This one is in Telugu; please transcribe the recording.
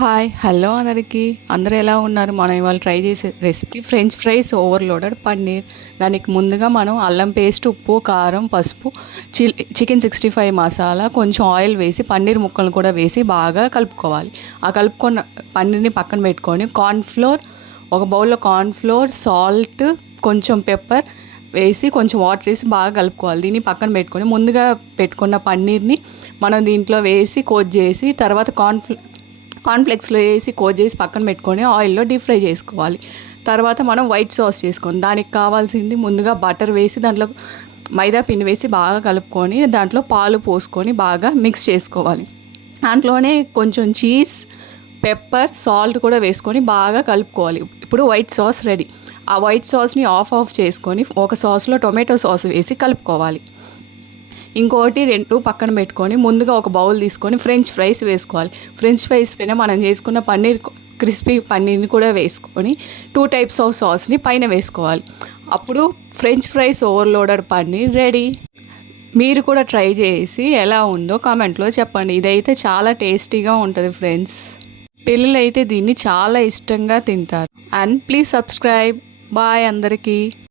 హాయ్ హలో అందరికీ అందరూ ఎలా ఉన్నారు? మనం ఇవాళ ట్రై చేసే recipe French fries overloaded paneer. దానికి ముందుగా మనం అల్లం పేస్ట్, ఉప్పు, కారం, పసుపు, చికెన్ 65 మసాలా, కొంచెం ఆయిల్ వేసి పన్నీర్ ముక్కలు కూడా వేసి బాగా కలుపుకోవాలి. ఆ కలుపుకున్న పన్నీర్ని పక్కన పెట్టుకొని కార్న్ఫ్లోర్, ఒక బౌల్లో కార్న్ఫ్లోర్, సాల్ట్, కొంచెం పెప్పర్ వేసి కొంచెం వాటర్ వేసి బాగా కలుపుకోవాలి. దీన్ని పక్కన పెట్టుకొని ముందుగా పెట్టుకున్న పన్నీర్ని మనం దీంట్లో వేసి కోట్ చేసి తర్వాత కార్న్ఫ్లెక్స్లో వేసి కోట్ చేసి పక్కన పెట్టుకొని ఆయిల్లో డీప్ ఫ్రై చేసుకోవాలి. తర్వాత మనం వైట్ సాస్ చేసుకోండి. దానికి కావాల్సింది ముందుగా బటర్ వేసి దాంట్లో మైదా పిండి వేసి బాగా కలుపుకొని దాంట్లో పాలు పోసుకొని బాగా మిక్స్ చేసుకోవాలి. దాంట్లోనే కొంచెం చీజ్, పెప్పర్, సాల్ట్ కూడా వేసుకొని బాగా కలుపుకోవాలి. ఇప్పుడు వైట్ సాస్ రెడీ. ఆ వైట్ సాస్ని ఆఫ్ చేసుకొని ఒక సాస్లో టొమాటో సాస్ వేసి కలుపుకోవాలి. ఇంకోటి 2 పక్కన పెట్టుకొని ముందుగా ఒక బౌల్ తీసుకొని ఫ్రెంచ్ ఫ్రైస్ వేసుకోవాలి. ఫ్రెంచ్ ఫ్రైస్ పైన మనం చేసుకున్న క్రిస్పీ పన్నీర్ని కూడా వేసుకొని 2 టైప్స్ ఆఫ్ సాస్ని పైన వేసుకోవాలి. అప్పుడు French fries overloaded paneer ready. మీరు కూడా ట్రై చేసి ఎలా ఉందో కామెంట్లో చెప్పండి. ఇదైతే చాలా టేస్టీగా ఉంటుంది ఫ్రెండ్స్. పిల్లలు అయితే దీన్ని చాలా ఇష్టంగా తింటారు. And please subscribe. బాయ్ అందరికీ.